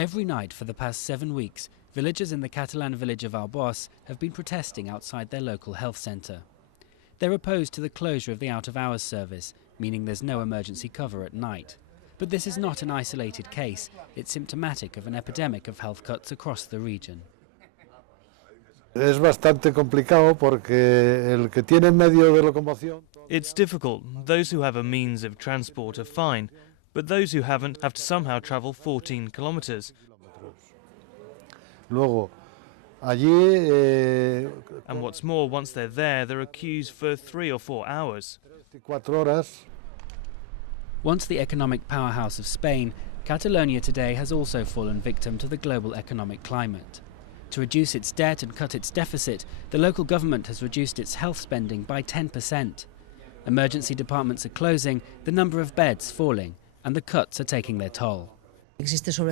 Every night for the past 7 weeks, villagers in the Catalan village of Albos have been protesting outside their local health centre. They're opposed to the closure of the out-of-hours service, meaning there's no emergency cover at night. But this is not an isolated case. It's symptomatic of an epidemic of health cuts across the region. Es bastante complicado porque el que tiene medio de locomoción. It's difficult. Those who have a means of transport are fine, but those who haven't have to somehow travel 14 kilometres. Luego, allí. And what's more, once they're there, they're queues for 3 or 4 hours. 4 horas. Once the economic powerhouse of Spain, Catalonia today has also fallen victim to the global economic climate. To reduce its debt and cut its deficit, the local government has reduced its health spending by 10%. Emergency departments are closing, the number of beds falling, and the cuts are taking their toll. There's a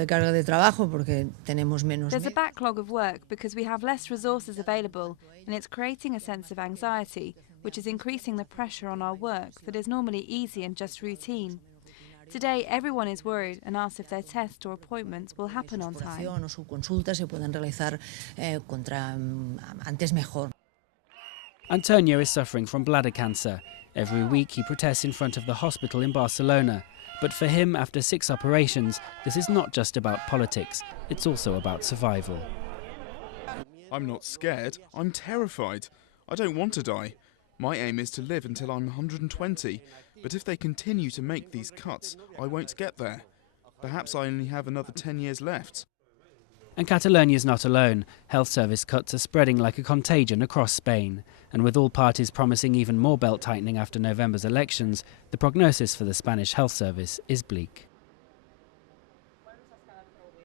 backlog of work because we have less resources available, and it's creating a sense of anxiety, which is increasing the pressure on our work that is normally easy and just routine. Today, everyone is worried and asks if their tests or appointments will happen on time. Antonio is suffering from bladder cancer. Every week he protests in front of the hospital in Barcelona. But for him, after 6 operations, this is not just about politics, it's also about survival. I'm not scared, I'm terrified. I don't want to die. My aim is to live until I'm 120, but if they continue to make these cuts, I won't get there. Perhaps I only have another 10 years left. And Catalonia is not alone. Health service cuts are spreading like a contagion across Spain. And with all parties promising even more belt-tightening after November's elections, the prognosis for the Spanish health service is bleak.